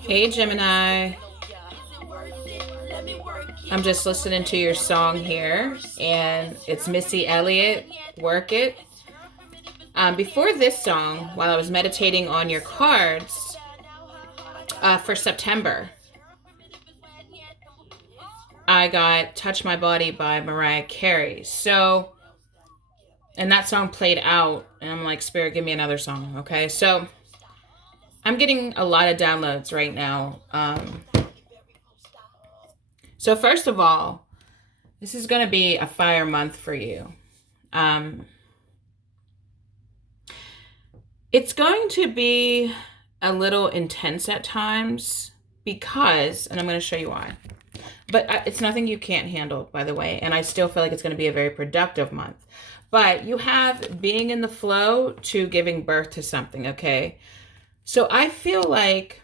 Hey Gemini, I'm just listening to your song here, and it's Missy Elliott, Work It. Before this song, while I was meditating on your cards for September, I got Touch My Body by Mariah Carey. So, and that song played out, and I'm like, Spirit, give me another song, okay? So, I'm getting a lot of downloads right now. So first of all, this is going to be a fire month for you. It's going to be a little intense at times because, and I'm going to show you why, but it's nothing you can't handle, by the way. And I still feel like it's going to be a very productive month. But you have being in the flow to giving birth to something, okay? So I feel like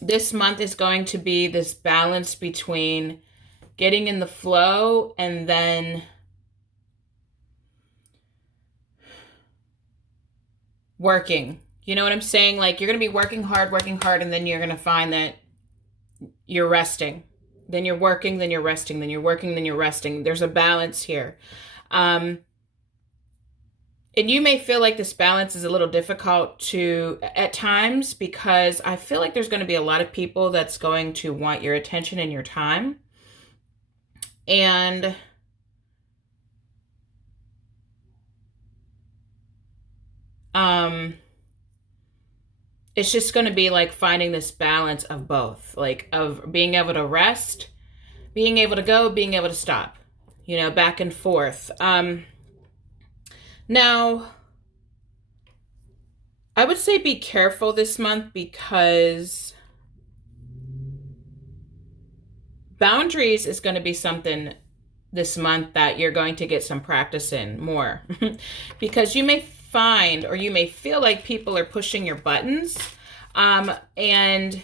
this month is going to be this balance between getting in the flow and then working. You know what I'm saying? Like you're going to be working hard, and then you're going to find that you're resting. Then you're working, then you're resting, then you're working, then you're resting. There's a balance here. And you may feel like this balance is a little difficult to at times because I feel like there's going to be a lot of people that's going to want your attention and your time. And it's just going to be like finding this balance of both, like of being able to rest, being able to go, being able to stop, you know, back and forth. Now, I would say be careful this month because boundaries is going to be something this month that you're going to get some practice in more because you may find or you may feel like people are pushing your buttons, and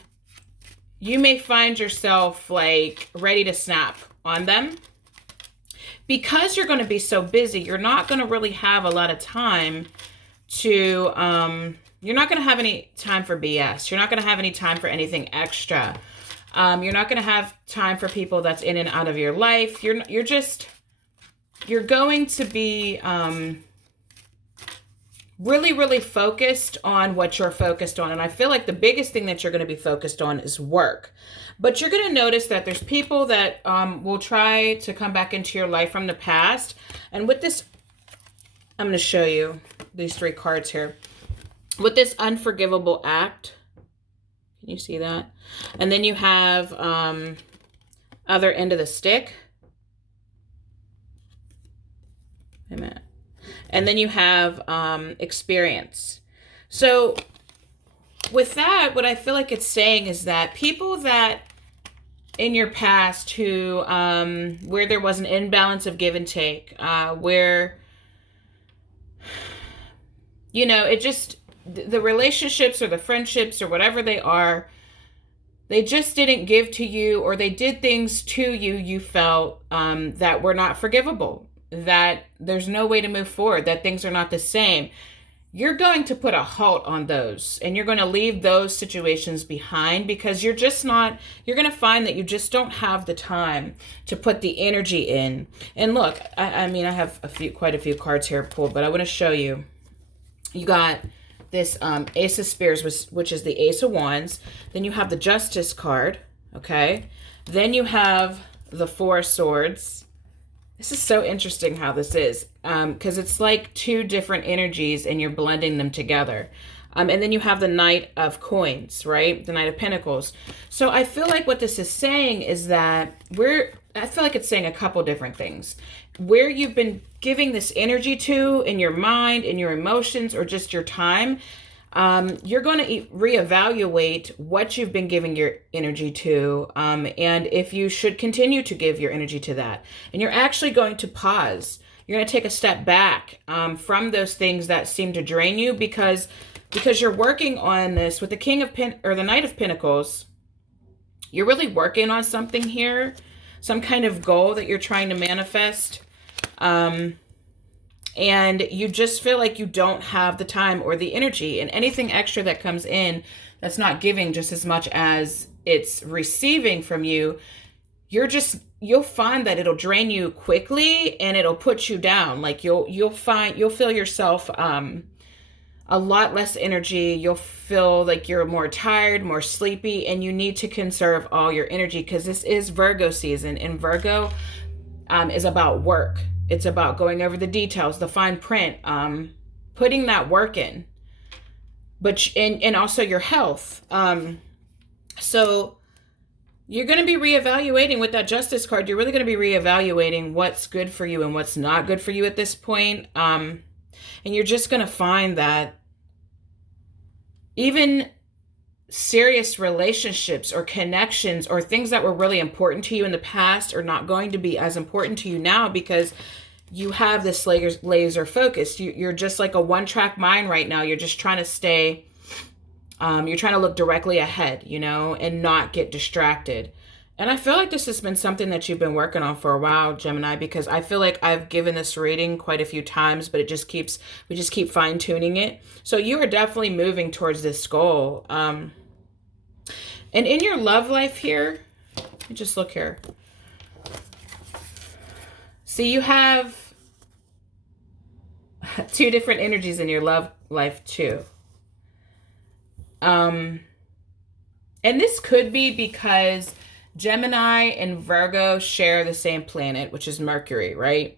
you may find yourself like ready to snap on them. Because you're going to be so busy, you're not going to really have a lot of time to, you're not going to have any time for BS. You're not going to have any time for anything extra. You're not going to have time for people that's in and out of your life. You're going to be really, really focused on what you're focused on. And I feel like the biggest thing that you're going to be focused on is work. But you're going to notice that there's people that will try to come back into your life from the past. And with this, I'm going to show you these 3 cards here. With this unforgivable act, can you see that? And then you have other end of the stick. Wait a minute. And then you have experience. So with that, what I feel like it's saying is that people that in your past who, where there was an imbalance of give and take, where, you know, it just, the relationships or the friendships or whatever they are, they just didn't give to you, or they did things to you, you felt that were not forgivable, that there's no way to move forward, that things are not the same. You're going to put a halt on those and you're going to leave those situations behind because you're just not, you're going to find that you just don't have the time to put the energy in. And look, I mean, I have quite a few cards here pulled, but I want to show you. You got this Ace of Spears, which is the Ace of Wands. Then you have the Justice card, okay? Then you have the Four of Swords. This is so interesting how this is, because it's like 2 different energies and you're blending them together. And then you have the Knight of Coins, right? The Knight of Pentacles. So I feel like what this is saying is that I feel like it's saying a couple different things. Where you've been giving this energy to in your mind, in your emotions, or just your time, you're going to reevaluate what you've been giving your energy to, and if you should continue to give your energy to that. And you're actually going to pause. You're going to take a step back from those things that seem to drain you because you're working on this with the the Knight of Pentacles. You're really working on something here, some kind of goal that you're trying to manifest. And you just feel like you don't have the time or the energy, and anything extra that comes in that's not giving just as much as it's receiving from you, you'll find that it'll drain you quickly and it'll put you down. Like you'll feel yourself a lot less energy. You'll feel like you're more tired, more sleepy, and you need to conserve all your energy because this is Virgo season, and Virgo is about work. It's about going over the details, the fine print, putting that work in, and also your health. So you're going to be reevaluating with that Justice card. You're really going to be reevaluating what's good for you and what's not good for you at this point. And you're just going to find that even serious relationships or connections or things that were really important to you in the past are not going to be as important to you now because you have this laser focus. You're just like a one-track mind right now. You're just trying to stay, you're trying to look directly ahead, and not get distracted. And I feel like this has been something that you've been working on for a while, Gemini, because I feel like I've given this reading quite a few times, but we just keep fine tuning it. So you are definitely moving towards this goal. And in your love life here, let me just look here. See, you have two different energies in your love life too. And this could be because Gemini and Virgo share the same planet, which is Mercury, right?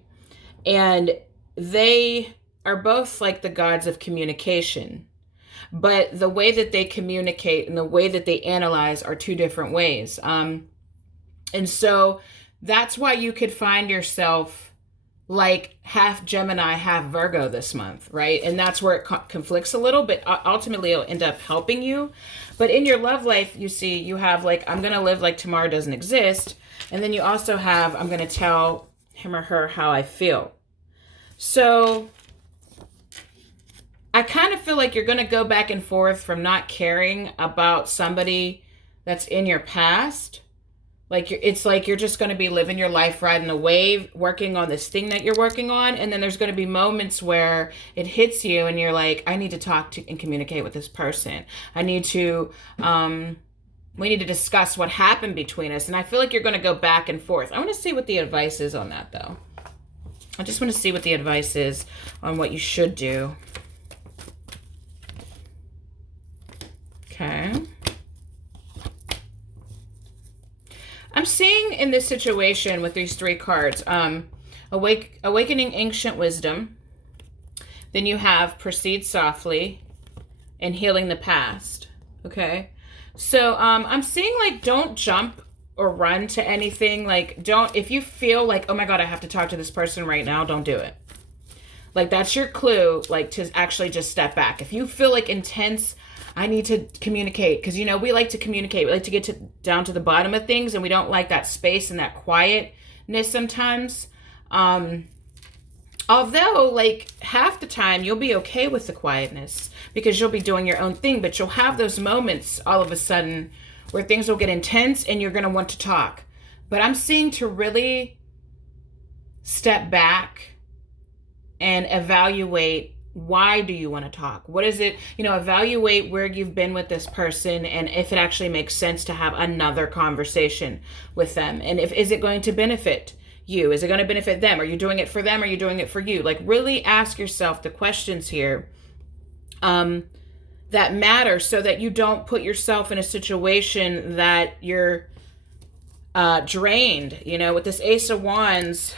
And they are both like the gods of communication. But the way that they communicate and the way that they analyze are two different ways. And so that's why you could find yourself like half Gemini, half Virgo this month, right? And that's where it conflicts a little, but ultimately it'll end up helping you. But in your love life, you see, you have like, I'm going to live like tomorrow doesn't exist. And then you also have, I'm going to tell him or her how I feel. So I kind of feel like you're going to go back and forth from not caring about somebody that's in your past. It's like you're just going to be living your life riding a wave, working on this thing that you're working on. And then there's going to be moments where it hits you and you're like, I need to talk to and communicate with this person. We need to discuss what happened between us. And I feel like you're going to go back and forth. I want to see what the advice is on that, though. I just want to see what the advice is on what you should do. Okay. I'm seeing in this situation with these three cards, awakening ancient wisdom. Then you have proceed softly and healing the past. Okay. So I'm seeing like don't jump or run to anything. Like if you feel like, oh my God, I have to talk to this person right now, don't do it. Like that's your clue, like to actually just step back. If you feel like intense, I need to communicate because, we like to communicate. We like to get down to the bottom of things, and we don't like that space and that quietness sometimes. Although, like, half the time you'll be okay with the quietness because you'll be doing your own thing, but you'll have those moments all of a sudden where things will get intense and you're going to want to talk. But I'm seeing to really step back and evaluate, why do you want to talk? What is it? Evaluate where you've been with this person and if it actually makes sense to have another conversation with them. And is it going to benefit you? Is it going to benefit them? Are you doing it for them? Or are you doing it for you? Like really ask yourself the questions here that matter so that you don't put yourself in a situation that you're drained. With this Ace of Wands,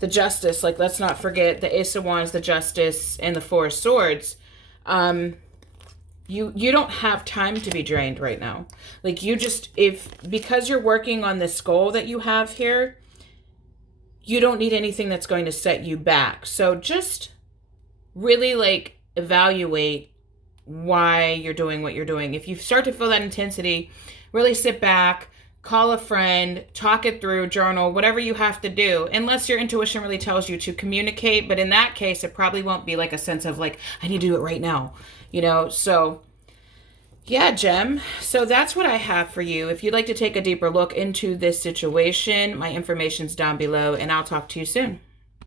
the Justice, like let's not forget the Ace of Wands, the Justice, and the Four of Swords. You don't have time to be drained right now. Like because you're working on this goal that you have here, you don't need anything that's going to set you back. So just really like evaluate why you're doing what you're doing. If you start to feel that intensity, really sit back, call a friend, talk it through, journal, whatever you have to do, unless your intuition really tells you to communicate. But in that case, it probably won't be like a sense of like, I need to do it right now, So yeah, Gem. So that's what I have for you. If you'd like to take a deeper look into this situation, my information's down below, and I'll talk to you soon.